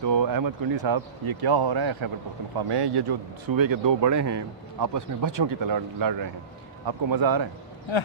تو احمد کنڈی صاحب، یہ کیا ہو رہا ہے خیبر پختونخوا میں؟ یہ جو صوبے کے دو بڑے ہیں آپس میں بچوں کی طرح لڑ رہے ہیں، آپ کو مزہ آ رہا ہے؟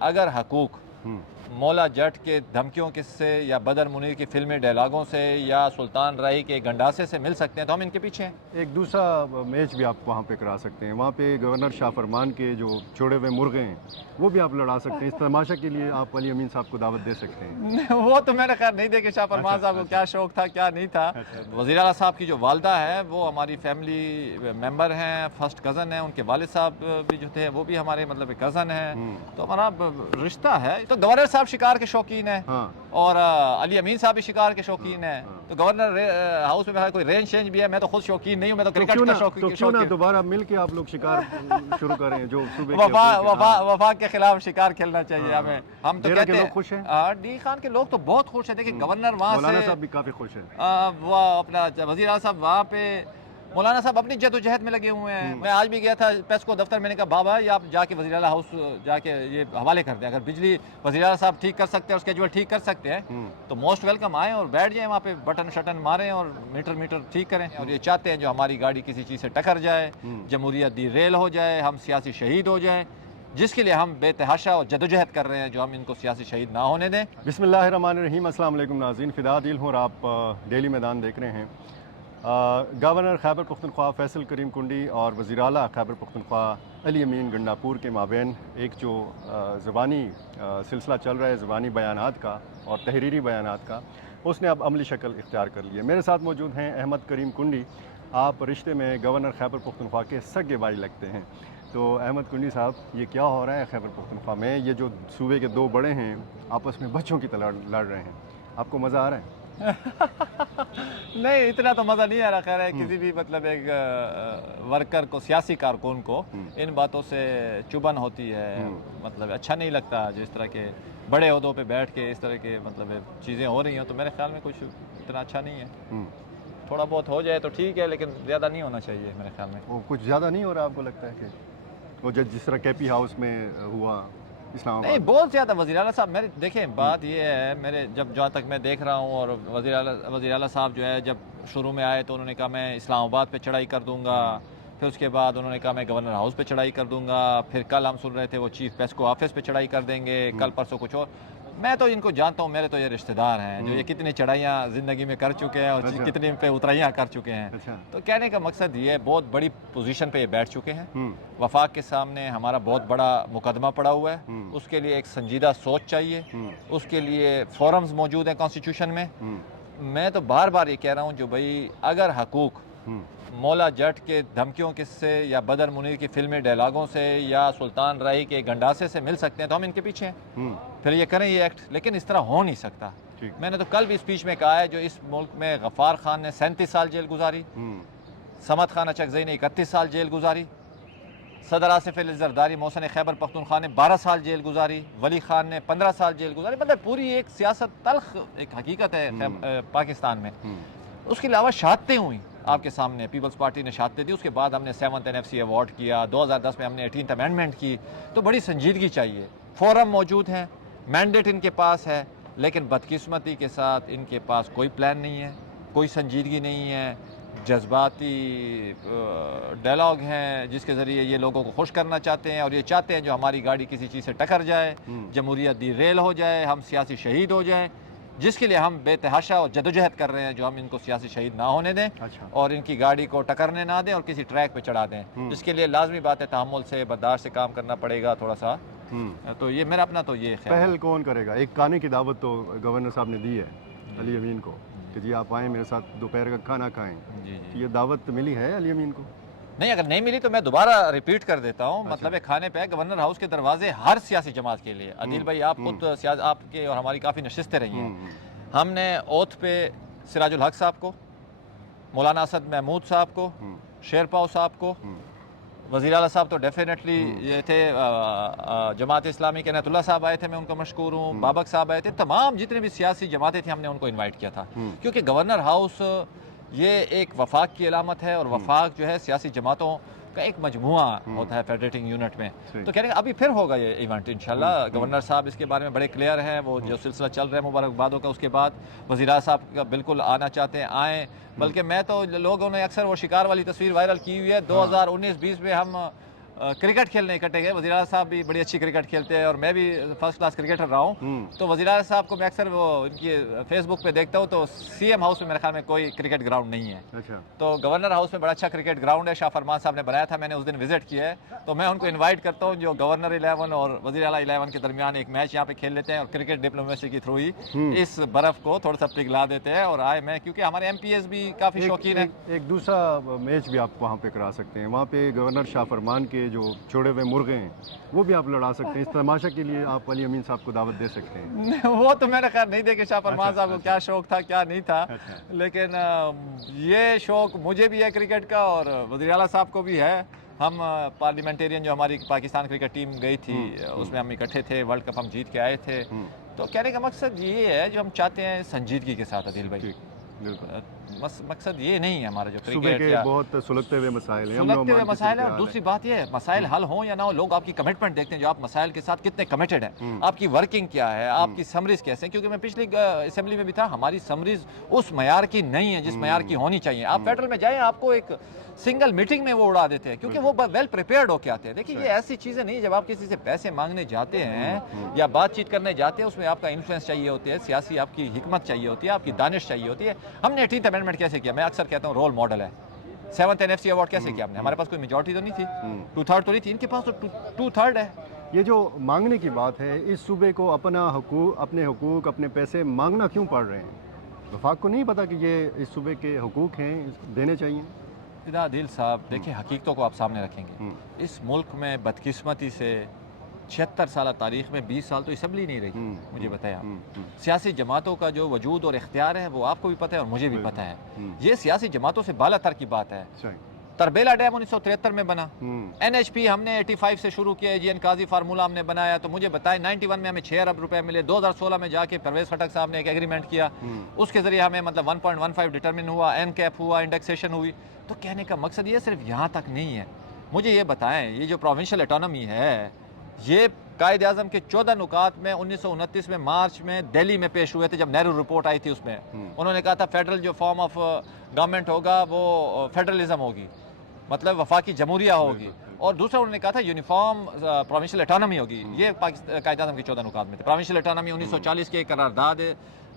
اگر حقوق ہوں، مولا جٹ کے دھمکیوں کس سے یا بدر منیر کی فلمی ڈائلاگوں سے یا سلطان راہی کے گنڈاسے سے مل سکتے ہیں تو ہم ان کے پیچھے ہیں۔ ایک دوسرا میچ بھی آپ وہاں پہ کرا سکتے ہیں، وہاں پہ گورنر شاہ فرمان کے جو چھوڑے ہوئے مرغے ہیں وہ بھی آپ لڑا سکتے ہیں۔ اس تماشا کے لیے آپ علی امین صاحب کو دعوت دے سکتے ہیں۔ وہ تو میں نے خیر نہیں دیکھے شاہ فرمان صاحب کو کیا شوق تھا کیا نہیں تھا۔ وزیر اعلیٰ صاحب کی جو والدہ ہے وہ ہماری فیملی ممبر ہیں، فرسٹ کزن ہیں، ان کے والد صاحب بھی جو تھے وہ بھی ہمارے مطلب کزن ہیں، تو ہمارا رشتہ ہے۔ تو گورنر صاحب شکار کے شوقین ہیں ہاں، اور علی امین صاحب بھی شکار کے شوقین ہیں، تو گورنر ہاؤس میں کوئی رینج شینج بھی ہے۔ میں تو خود شوقین نہیں ہوں، میں تو کرکٹ کا تو کیوں نہ شوقین۔ دوبارہ مل کے آپ لوگ شکار شروع کریں جو صوبے کے وفاق کے خلاف شکار کھیلنا چاہیے ہمیں۔ ہم تو ڈیرہ کے کہتے لوگ ہیں خوش ہیں؟ ڈی خان کے لوگ تو بہت خوش ہیں۔ دیکھیں گورنر وہاں مولانا سے صاحب بھی کافی خوش ہیں۔ وہ اپنا وزیر اعلیٰ صاحب وہاں پہ مولانا صاحب اپنی جد و جہد میں لگے ہوئے ہیں۔ میں آج بھی گیا تھا پیسکو دفتر، میں نے کہا بابا یہ آپ جا کے وزیر اعلیٰ ہاؤس جا کے یہ حوالے کر دیں، اگر بجلی وزیر اعلیٰ صاحب ٹھیک کر سکتے ہیں اور اسکیجول ٹھیک کر سکتے ہیں تو موسٹ ویلکم آئیں اور بیٹھ جائیں وہاں پہ، بٹن شٹن ماریں اور میٹر ٹھیک کریں۔ اور یہ چاہتے ہیں جو ہماری گاڑی کسی چیز سے ٹکر جائے، جمہوریت دی ریل ہو جائے، ہم سیاسی شہید ہو جائیں، جس کے لیے ہم بے تحاشا اور جدوجہد کر رہے ہیں، جو ہم ان کو سیاسی شہید نہ ہونے دیں۔ بسم اللہ الرحمن الرحیم۔ السلام علیکم ناظرین، فدا دل ہوں اور آپ ڈیلی میدان دیکھ رہے ہیں۔ گورنر خیبر پختونخوا فیصل کریم کنڈی اور وزیر اعلیٰ خیبر پختونخوا علی امین گنڈاپور کے مابین ایک جو زبانی سلسلہ چل رہا ہے، زبانی بیانات کا اور تحریری بیانات کا، اس نے اب عملی شکل اختیار کر لی ہے۔ میرے ساتھ موجود ہیں احمد کریم کنڈی، آپ رشتے میں گورنر خیبر پختونخوا کے سگے بھائی لگتے ہیں۔ تو احمد کنڈی صاحب، یہ کیا ہو رہا ہے خیبر پختونخوا میں؟ یہ جو صوبے کے دو بڑے ہیں آپس میں بچوں کی طرح لڑ رہے ہیں، آپ کو مزہ آ رہا ہے؟ نہیں، اتنا تو مزہ نہیں آ رہا۔ خیر ہے، کسی بھی مطلب ایک ورکر کو، سیاسی کارکن کو ان باتوں سے چبھن ہوتی ہے، مطلب اچھا نہیں لگتا جو اس طرح کے بڑے عہدوں پہ بیٹھ کے اس طرح کے مطلب چیزیں ہو رہی ہیں، تو میرے خیال میں کچھ اتنا اچھا نہیں ہے۔ تھوڑا بہت ہو جائے تو ٹھیک ہے، لیکن زیادہ نہیں ہونا چاہیے میرے خیال میں۔ وہ کچھ زیادہ نہیں ہو رہا آپ کو لگتا ہے کہ وہ جس طرح کے پی ہاؤس میں ہوا اسلام نہیں، آباد؟ بہت زیادہ وزیر اعلیٰ صاحب، میرے دیکھیں بات یہ ہے، میرے جہاں تک میں دیکھ رہا ہوں، اور وزیر اعلیٰ صاحب جو ہے جب شروع میں آئے تو انہوں نے کہا میں اسلام آباد پہ چڑھائی کر دوں گا، پھر اس کے بعد انہوں نے کہا میں گورنر ہاؤس پہ چڑھائی کر دوں گا، پھر کل ہم سن رہے تھے وہ چیف پیسکو آفس پہ چڑھائی کر دیں گے، کل پرسوں کچھ اور۔ میں تو ان کو جانتا ہوں، میرے تو یہ رشتہ دار ہیں جو یہ کتنی چڑھائیاں زندگی میں کر چکے ہیں اور کتنی پہ اترائیاں کر چکے ہیں۔ تو کہنے کا مقصد یہ ہے، بہت بڑی پوزیشن پہ یہ بیٹھ چکے ہیں، وفاق کے سامنے ہمارا بہت بڑا مقدمہ پڑا ہوا ہے، اس کے لیے ایک سنجیدہ سوچ چاہیے، اس کے لیے فورمز موجود ہیں کانسٹیٹیوشن میں۔ میں تو بار بار یہ کہہ رہا ہوں جو بھائی اگر حقوق مولا جٹ کے دھمکیوں کس سے یا بدر منیر کی فلمی ڈائلاگوں سے یا سلطان راہی کے گنڈاسے سے مل سکتے ہیں تو ہم ان کے پیچھے ہیں، پھر یہ کریں یہ ایکٹ، لیکن اس طرح ہو نہیں سکتا۔ میں نے تو کل بھی اسپیچ میں کہا ہے جو اس ملک میں غفار خان نے 37 سال جیل گزاری، صمد خان اچکزئی نے 31 سال جیل گزاری، صدر آصف علی زرداری محسن خیبر پختونخوا نے 12 سال جیل گزاری، ولی خان نے 15 سال جیل گزاری، مطلب پوری ایک سیاست تلخ ایک حقیقت ہے پاکستان میں۔ اس کے علاوہ شہادتیں ہوئیں آپ کے سامنے، پیپلز پارٹی نے شہادتیں دی، اس کے بعد ہم نے 7th NFC ایوارڈ کیا، 2010 میں ہم نے 18th امینڈمنٹ کی، تو بڑی سنجیدگی چاہیے۔ فورم موجود ہیں، مینڈیٹ ان کے پاس ہے، لیکن بدقسمتی کے ساتھ ان کے پاس کوئی پلان نہیں ہے، کوئی سنجیدگی نہیں ہے، جذباتی ڈائلاگ ہیں جس کے ذریعے یہ لوگوں کو خوش کرنا چاہتے ہیں، اور یہ چاہتے ہیں جو ہماری گاڑی کسی چیز سے ٹکر جائے، جمہوریت دی ریل ہو جائے، ہم سیاسی شہید ہو جائیں، جس کے لیے ہم بے تحاشا اور جدوجہد کر رہے ہیں، جو ہم ان کو سیاسی شہید نہ ہونے دیں اور ان کی گاڑی کو ٹکرنے نہ دیں اور کسی ٹریک پہ چڑھا دیں، جس کے لیے لازمی بات ہے تحمل سے، برداشت سے کام کرنا پڑے گا تھوڑا سا۔ تو یہ میرا اپنا تو یہ خیال ہے۔ پہل کون کرے گا؟ ایک کھانے کی دعوت تو گورنر صاحب نے دی ہے علی امین کو کہ جی آپ آئیں میرے ساتھ دوپہر کا کھانا کھائیں، یہ دعوت ملی ہے علی امین کو؟ نہیں، اگر نہیں ملی تو میں دوبارہ ریپیٹ کر دیتا ہوں، مطلب ہے کھانے پہ گورنر ہاؤس کے دروازے ہر سیاسی جماعت کے لیے۔ عدیل بھائی آپ خود آپ کے اور ہماری کافی نشستیں رہی ہیں، ہم نے اوتھ پہ سراج الحق صاحب کو، مولانا اسد محمود صاحب کو، شیرپاؤ صاحب کو، وزیر اعلیٰ صاحب تو ڈیفینیٹلی یہ تھے، جماعت اسلامی کے عنایت اللہ صاحب آئے تھے، میں ان کا مشکور ہوں، بابک صاحب آئے تھے، تمام جتنے بھی سیاسی جماعتیں تھیں ہم نے ان کو انوائٹ کیا تھا، کیونکہ گورنر ہاؤس یہ ایک وفاق کی علامت ہے، اور وفاق جو ہے سیاسی جماعتوں का एक मजमुआ होता है फेडरेटिंग यूनिट में। सही। तो कह रहे हैं अभी फिर होगा ये इवेंट इंशाल्लाह। गवर्नर साहब इसके बारे में बड़े क्लियर हैं, वो जो सिलसिला चल रहा है मुबारकबादों का, उसके बाद वज़ीर साहब का बिल्कुल आना चाहते हैं आएँ। बल्कि मैं तो लोगों ने अक्सर वो शिकार वाली तस्वीर वायरल की हुई है, 2019-20 में हम क्रिकेट खेलने इकट्ठे गए। वज़ीर साहब भी बड़ी अच्छी क्रिकेट खेलते हैं और मैं भी फर्स्ट क्लास क्रिकेटर रहा हूँ। तो वज़ीर साहब को मैं अक्सर वो इनकी फेसबुक पे देखता हूँ, तो सीएम हाउस में मेरे ख्याल में कोई क्रिकेट ग्राउंड नहीं है। अच्छा। तो गवर्नर हाउस में बड़ा अच्छा क्रिकेट ग्राउंड है, शाह फरमान साहब ने बनाया था, मैंने उस दिन विजिट किया है। तो मैं उनको इन्वाइट करता हूँ जो गवर्नर 11 और वज़ीर आला 11 के दरमियान एक मैच यहाँ पे खेल लेते हैं और क्रिकेट डिप्लोमेसी के थ्रू ही इस बर्फ़ को थोड़ा सा पिघला देते हैं और आए मैं, क्योंकि हमारे MPs भी काफ़ी शौकीन है। एक दूसरा मैच भी आप वहाँ पे करा सकते हैं, वहाँ पे गवर्नर शाह फरमान के जो छोड़े हुए मुर्गे हैं वो भी आप लड़ा सकते हैं। इस तमाशा के लिए आप अली अमीन साहब को दावत दे सकते हैं। वो तो मैंने खैर नहीं देखे शाह फरमान साहब को क्या शौक था क्या नहीं था, लेकिन ये शौक मुझे भी है क्रिकेट का और वज़ीर आला साहब को भी है। हम पार्लियामेंटेरियन जो हमारी पाकिस्तान क्रिकेट टीम गई थी उसमें हम इकट्ठे थे, वर्ल्ड कप हम जीत के आए थे। तो कहने का मकसद ये है जो हम चाहते हैं संजीदगी के साथ आदिल भाई, मकसद ये नहीं है हमारा जो क्रिकेट के बहुत सुलगते हुए मसाइल हैं, सुलगते हुए मसाइल है। और दूसरी बात ये है मसाइल हल हो या ना हो, लोग आपकी कमिटमेंट देखते हैं जो आप मसाइल के साथ कितने कमिटेड हैं, आपकी वर्किंग क्या है, आपकी समरीज कैसे हैं। क्योंकि मैं पिछली असेंबली में भी था, हमारी समरीज उस मयार की नहीं है जिस मयार की होनी चाहिए। आप फेडरल में जाएं, आपको एक सिंगल मीटिंग में वो उड़ा देते हैं क्योंकि वो वेल प्रिपेयर्ड होके आते हैं। देखिए ये ऐसी चीज़ें नहीं, जब आप किसी से पैसे मांगने जाते हैं या बातचीत करने जाते हैं, उसमें आपका इन्फ्लुएंस चाहिए होती है, सियासी आपकी हिकमत चाहिए होती है, आपकी दानिश चाहिए होती है। हमने 18th अमेंडमेंट कैसे किया, मैं अक्सर कहता हूँ रोल मॉडल है। 7th NFC अवार्ड कैसे किया हमने, हमारे पास कोई मेजॉरिटी तो नहीं थी, 2/3 तो नहीं थी, इनके पास तो 2/3 है। ये जो मांगने की बात है, इस सूबे को अपने हुकूक अपने पैसे मांगना क्यों पड़ रहे हैं? वफाक को नहीं पता कि ये इस सूबे के हुकूक हैं, देने चाहिए? फिदा दिल साहब देखिए हकीकतों को आप सामने रखेंगे। इस मुल्क में बदकिस्मती से 76 साल तारीख में 20 साल तो असम्बली नहीं रही। मुझे बताया सियासी जमातों का जो वजूद और इख्तियार है वो आपको भी पता है और मुझे भी पता है। ये सियासी जमातों से बाला तर की बात है। तरबेला डैम 1973 में बना, NHP हमने 85 से शुरू किया, GN काजी फार्मूला हमने बनाया। तो मुझे बताएं 91 में हमें 6 अरब रुपए मिले, 2016 में जाके परवेज खटक साहब ने एक एग्रीमेंट किया, उसके जरिए हमें मतलब 1.15 डिटरमिन हुआ, NCAP हुआ, इंडेक्सेशन हुई। तो कहने का मकसद ये सिर्फ यहाँ तक नहीं है। मुझे ये बताएं ये जो प्रोविंशियल ऑटोनॉमी है, ये कायद आज़म के 14 नुकात में 1929 में मार्च में दिल्ली में पेश हुए थे जब नेहरू रिपोर्ट आई थी। उसमें उन्होंने कहा था फेडरल जो फॉर्म ऑफ गवर्नमेंट होगा वो फेडरलिज्म होगी, मतलब वफाकी जमहूरिया होगी। और दूसरा उन्होंने कहा था यूनिफॉर्म प्रोविंशियल ऑटोनॉमी होगी। ये कायद आज़म के 14 नुकात में थे। प्रोविंशियल ऑटोनॉमी 1940 के करारदाद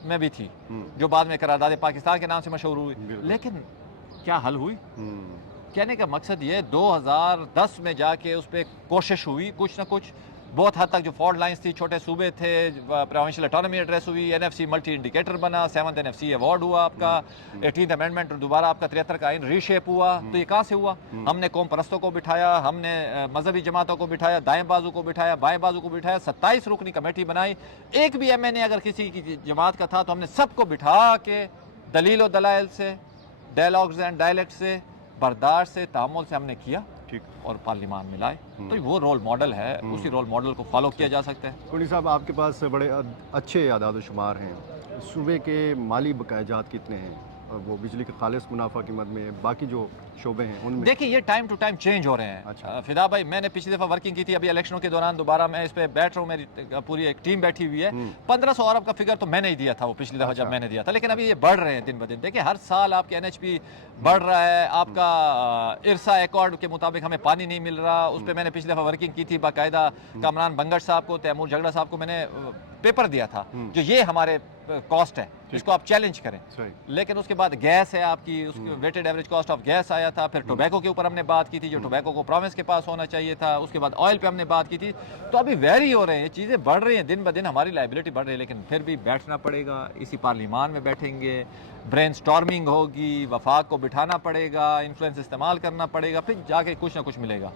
में भी थी जो बाद में करारदाद पाकिस्तान के नाम से मशहूर हुई, लेकिन क्या हल हुई? कहने का मकसद ये 2010 में जाके उस पर कोशिश हुई कुछ ना कुछ, बहुत हद तक जो फॉल्ट लाइंस थी, छोटे सूबे थे, प्रोविंशियल ऑटोनॉमी एड्रेस हुई, NFC मल्टी इंडिकेटर बना, 7th NFC अवार्ड हुआ आपका, 18th अमेंडमेंट दोबारा आपका 73 का आइन रीशेप हुआ। तो ये कहाँ से हुआ? हमने कौम परस्तों को बिठाया, हमने मजहबी जमातों को बिठाया, दाएं बाजू को बिठाया, बाएं बाजू को बिठाया, 27 रुकनी कमेटी बनाई। एक भी MNA अगर किसी की जमात का था तो हमने सबको बिठा के दलील और दलाइल से, डायलॉग्स एंड डायलेक्ट से, बर्दाश्त से, तामुल से हमने किया और पार्लियामान में लाए। तो वो रोल मॉडल है, उसी रोल मॉडल को फॉलो किया जा सकता है। कुंडी साहब आपके पास बड़े अच्छे आदाद शुमार हैं, सूबे के माली बकायाजात कितने हैं, और वो बिजली के खालिस मुनाफा कीमत में, बाकी जो शोबे हैं उनमें? देखिए ये टाइम टू टाइम चेंज हो रहे हैं। अच्छा। फिदा भाई मैंने पिछली दफ़ा वर्किंग की थी, अभी इलेक्शनों के दौरान दोबारा मैं इस पे बैठ रहा हूँ, मेरी पूरी एक टीम बैठी हुई है। 1500 अरब का फिगर तो मैंने ही दिया था वो पिछली दफ़ा जब मैंने दिया था, लेकिन अभी ये बढ़ रहे हैं दिन ब दिन। देखिए हर साल आपके NHP बढ़ रहा है, आपका इरसा एकॉर्ड के मुताबिक हमें पानी नहीं मिल रहा, उस पर मैंने पिछली दफ़ा वर्किंग की थी, बाकायदा कामरान बंगट साहब को, तैमूर झगड़ा साहब को मैंने पेपर दिया था जो ये हमारे कॉस्ट है, इसको आप चैलेंज करें। लेकिन उसके बाद गैस है आपकी, उसकी weighted average cost of gas आया था, फिर टोबैको के ऊपर हमने बात की थी, जो टोबैको को प्रोविंस के पास होना चाहिए था, उसके बाद ऑयल पे हमने बात की थी। तो अभी वेरी हो रहे हैं, ये चीज़ें बढ़ रही हैं दिन ब दिन, हमारी लाइबिलिटी बढ़ रही है, लेकिन फिर भी बैठना पड़ेगा, इसी पार्लियामान में बैठेंगे, ब्रेन स्टॉर्मिंग होगी, वफाक को बिठाना पड़ेगा, इन्फ्लुएंस इस्तेमाल करना पड़ेगा, फिर जाके कुछ ना कुछ मिलेगा।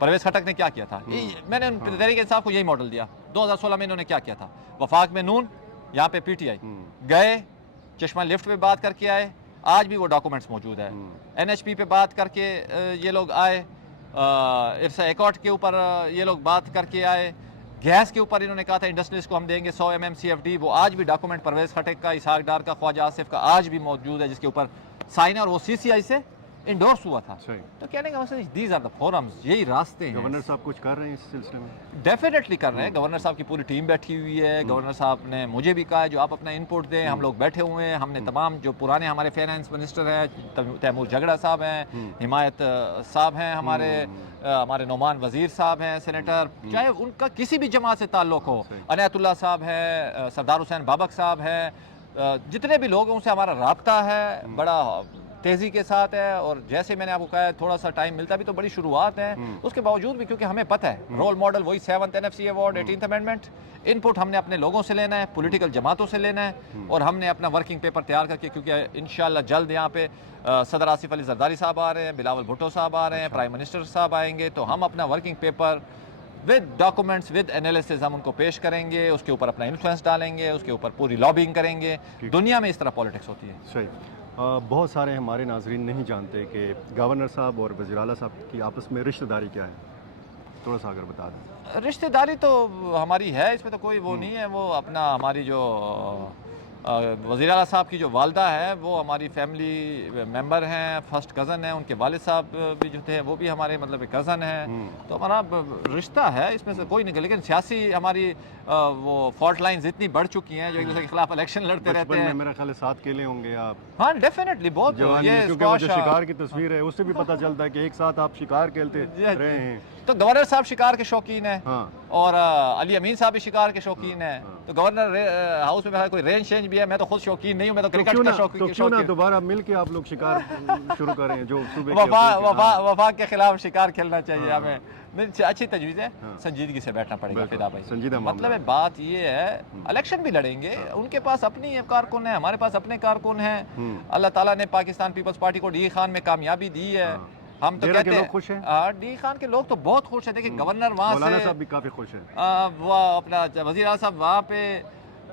परवेज खटक ने क्या किया था, मैंने तहरीक इंसाफ को यही मॉडल दिया। 2016 में इन्होंने क्या किया था, वफाक में नून, यहाँ पे PTI गए, चश्मा लिफ्ट पे बात करके आए, आज भी वो डॉक्यूमेंट्स मौजूद है। NHP पे बात करके ये लोग आए, इरसा एकॉर्ड के ऊपर ये लोग बात करके आए, गैस के ऊपर इन्होंने कहा था इंडस्ट्रीज को हम देंगे 100 MMCFD, वो आज भी डॉक्यूमेंट परवेज खटक का, इसहाक डार का, ख्वाजा आसिफ का आज भी मौजूद है, जिसके ऊपर साइन है, और वो CCI से इंडोर्स हुआ था। सही। तो कहने का मतलब दीज आर द फोरम्स, यही रास्ते हैं। गवर्नर साहब कुछ कर रहे हैं इस सिलसिले में? डेफिनेटली कर रहे हैं, गवर्नर साहब की पूरी टीम बैठी हुई है। गवर्नर साहब ने मुझे भी कहा है जो आप अपना इनपुट दें, हम लोग बैठे हुए हैं। हमने तमाम जो पुराने हमारे फाइनेंस मिनिस्टर हैं, तैमूर झगड़ा साहब हैं, हिमायत साहब हैं, हमारे नोमान वजीर साहब हैं सेनेटर, चाहे उनका किसी भी जमात से ताल्लुक़ हो, अनायतुल्लाह साहब हैं, सरदार हुसैन बाबक साहब हैं, जितने भी लोग हैं उनसे हमारा राब्ता है बड़ा तेज़ी के साथ है। और जैसे मैंने आपको कहा है थोड़ा सा टाइम मिलता भी तो बड़ी शुरुआत है, उसके बावजूद भी क्योंकि हमें पता है रोल मॉडल वही 7th NFC award, 18th amendment. Input हमने अपने लोगों से लेना है, पॉलिटिकल जमातों से लेना है, और हमने अपना वर्किंग पेपर तैयार करके, क्योंकि इंशाल्लाह जल्द यहाँ पे सदर आसिफ अली जरदारी साहब आ रहे हैं, बिलावल भुट्टो साहब आ रहे हैं, प्राइम मिनिस्टर साहब आएंगे, तो हम अपना working paper with documents with analysis हम उनको पेश करेंगे, उसके ऊपर अपना इन्फ्लुएंस डालेंगे, उसके ऊपर पूरी लॉबिंग करेंगे। दुनिया में इस तरह पॉलिटिक्स होती है। सही। बहुत सारे हमारे नाजरीन नहीं जानते कि गवर्नर साहब और वज़ीर आला साहब की आपस में रिश्तेदारी क्या है, थोड़ा सा अगर बता दें। रिश्तेदारी तो हमारी है, इसमें तो कोई वो नहीं है। वो अपना हमारी जो वज़ीर आला साहब की जो वालदा है वो हमारी फैमिली मेंबर हैं, फर्स्ट कज़न है। उनके वालिद साहब भी जो थे वो भी हमारे मतलब कज़न हैं। तो हमारा रिश्ता है, इसमें से कोई नहीं। लेकिन सियासी हमारी वो फॉल्ट लाइन्स इतनी बढ़ चुकी हैं, जो एक दूसरे के खिलाफ इलेक्शन लड़ते रहते हैं। मेरा ख्याल है 7 केले होंगे आप। हाँ डेफिनेटली, बहुत ये क्योंकि वो जो शिकार की तस्वीर है उससे भी पता चलता है कि एक साथ आप शिकार खेलते रहे हैं। तो गवर्नर साहब शिकार के शौकीन है, और अली अमीन साहब भी शिकार के शौकीन है। तो गवर्नर हाउस में कोई रेंज चेंज भी है, मैं तो खुद शौकीन नहीं हूँ, मैं तो क्रिकेट का शौकीन। तो क्यों ना दोबारा मिल के आप लोग शिकार शुरू करें, जो वफाक के खिलाफ शिकार खेलना चाहिए हमें। अच्छी तजवीज़ है, संजीदगी से बैठना पड़ेगा फिदा भाई। मतलब बात ये है, इलेक्शन भी लड़ेंगे, उनके पास अपनी कारकुन है, हमारे पास अपने कारकुन हैं। अल्लाह ताला ने पाकिस्तान पीपल्स पार्टी को डी खान में कामयाबी दी है। हम तो कहते हैं खुश हैं। डी खान के लोग तो बहुत खुश हैं। देखिए गवर्नर वहाँ से, मौलाना साहब भी काफ़ी खुश हैं। वो अपना वज़ीर आला साहब वहाँ पे,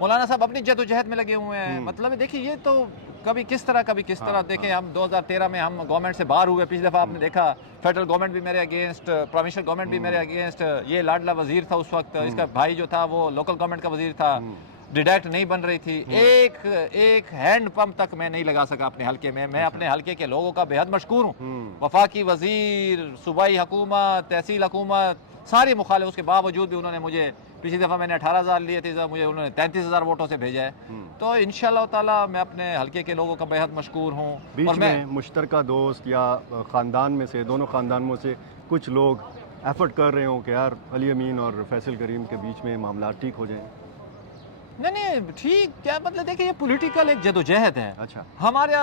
मौलाना साहब अपनी जद्दोजहद में लगे हुए हैं। मतलब देखिए ये तो कभी किस तरह देखें। हम 2013 में हम गवर्नमेंट से बाहर हुए, पिछले दफ़ा आपने देखा फेडरल गवर्नमेंट भी मेरे अगेंस्ट, प्रोविंशियल गवर्नमेंट भी मेरे अगेंस्ट। ये लाडला वजीर था उस वक्त, इसका भाई जो था वो लोकल गवर्नमेंट का वजीर था, डिडक्ट नहीं बन रही थी। एक हैंड पंप तक मैं नहीं लगा सका अपने हलके में। मैं अपने हलके के लोगों का बेहद मशकूर हूँ। वफाकी वजीर, सूबाई हुकूमत, तहसील हुकूमत सारी मुखालिफ, उसके बावजूद भी उन्होंने मुझे, पिछली दफ़ा मैंने 18,000 लिए थे, मुझे उन्होंने 33,000 वोटों से भेजा है। तो इंशाअल्लाह ताला मैं अपने हलके के लोगों का बेहद मशकूर हूँ। बीच में मुश्तरका दोस्त या ख़ानदान में से, दोनों ख़ानदानों से कुछ लोग एफर्ट कर रहे हो कि यार अली अमीन और फैसल करीम के बीच में मामला ठीक हो जाए? नहीं ठीक क्या मतलब, देखिए ये पॉलिटिकल एक जदोजहद है। अच्छा। हमारा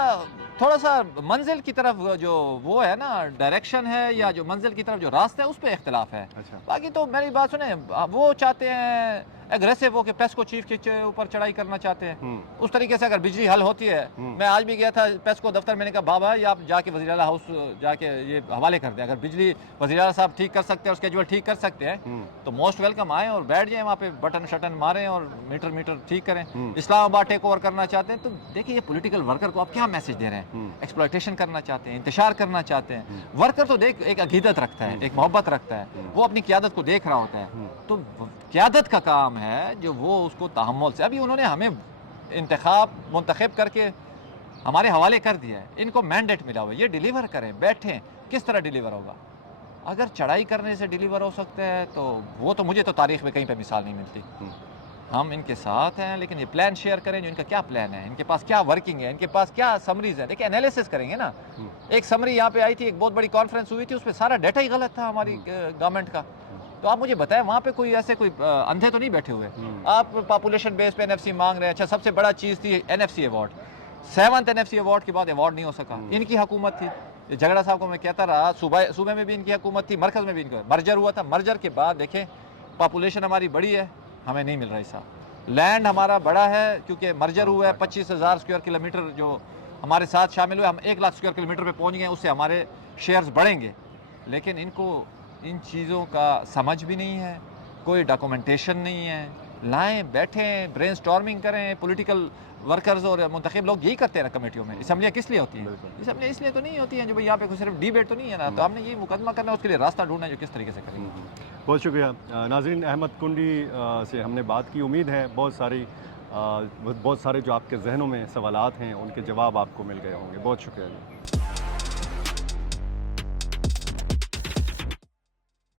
थोड़ा सा मंजिल की तरफ जो वो है ना डायरेक्शन है, या जो मंजिल की तरफ जो रास्ता है उस पर इख्तिलाफ है। अच्छा। बाकी तो मेरी बात सुने, वो चाहते हैं एग्रेसिव हो के पेस्को चीफ के ऊपर चढ़ाई करना चाहते हैं। उस तरीके से अगर बिजली हल होती है, मैं आज भी गया था पेस्को दफ्तर, मैंने कहा बाबा ये आप जाके वज़ीर आला हाउस जाके ये हवाले कर दें। अगर बिजली वज़ीर आला साहब ठीक कर सकते हैं, स्केड्यूल ठीक कर सकते हैं, तो मोस्ट वेलकम आए और बैठ जाएं वहाँ पे, बटन शटन मारें और मीटर ठीक करें। इस्लामाबाद टेक ओवर करना चाहते हैं, तो देखिए ये पॉलिटिकल वर्कर को आप क्या मैसेज दे रहे हैं? एक्सप्लॉयटेशन करना चाहते हैं, इंतशार करना चाहते हैं। वर्कर तो देख एक अकीदत रखता है, एक मोहब्बत रखता है, वो अपनी क़यादत को देख रहा होता है। तो क़यादत का काम है जो वो उसको तहम्मुल से, अभी उन्होंने हमें मुंतखब करके हमारे हवाले कर दिया है, इनको मैंडेट मिला हुआ है, ये डिलीवर करें। बैठें, किस तरह डिलीवर होगा? अगर चढ़ाई करने से डिलीवर हो सकता है तो वो तो मुझे तो तारीख़ में कहीं पे मिसाल नहीं मिलती। हम इनके साथ हैं, लेकिन ये प्लान शेयर करें, जो इनका क्या प्लान है, इनके पास क्या वर्किंग है, इनके पास क्या समरीज है। देखिए एनालिसिस करेंगे ना। एक समरी यहाँ पे आई थी, एक बहुत बड़ी कॉन्फ्रेंस हुई थी, उस पर सारा डाटा ही गलत था हमारी गवर्नमेंट का। तो आप मुझे बताएं वहाँ पे कोई ऐसे कोई अंधे तो नहीं बैठे हुए? आप पॉपुलेशन बेस पे NFC मांग रहे हैं। अच्छा, सबसे बड़ा चीज़ थी NFC award, 7th NFC award के बाद अवार्ड नहीं हो सका। इनकी हुकूमत थी, झगड़ा साहब को मैं कहता रहा, सूबे में भी इनकी हुकूमत थी, मरकज़ में भी इनका मर्जर हुआ था। मर्जर के बाद देखें पॉपुलेशन हमारी बड़ी है, हमें नहीं मिल रहा हिस्सा। लैंड हमारा बड़ा है क्योंकि मर्जर हुआ है, 25,000 स्क्वायर किलोमीटर जो हमारे साथ शामिल हुए, हम 1 लाख स्क्वायर किलोमीटर पे पहुंच गए, उससे हमारे शेयर्स बढ़ेंगे। लेकिन इनको इन चीज़ों का समझ भी नहीं है, कोई डॉक्यूमेंटेशन नहीं है। लाएं, बैठें, ब्रेन स्टॉर्मिंग करें। पॉलिटिकल वर्कर्स और मुंतखब लोग यही करते हैं ना कमेटियों में। असम्बलियाँ किस लिए होती हैं? असम्बलियाँ इसलिए तो नहीं होती हैं जो भाई यहाँ पे सिर्फ डिबेट तो नहीं है ना, तो हमने यही मुकदमा करना है, उसके लिए रास्ता ढूंढना है जो किस तरीके से करेंगे। बहुत शुक्रिया नाज़रीन, अहमद कुंडी से हमने बात की। उम्मीद है बहुत सारे जो आपके जहनों में सवालात हैं उनके जवाब आपको मिल गए होंगे। बहुत शुक्रिया।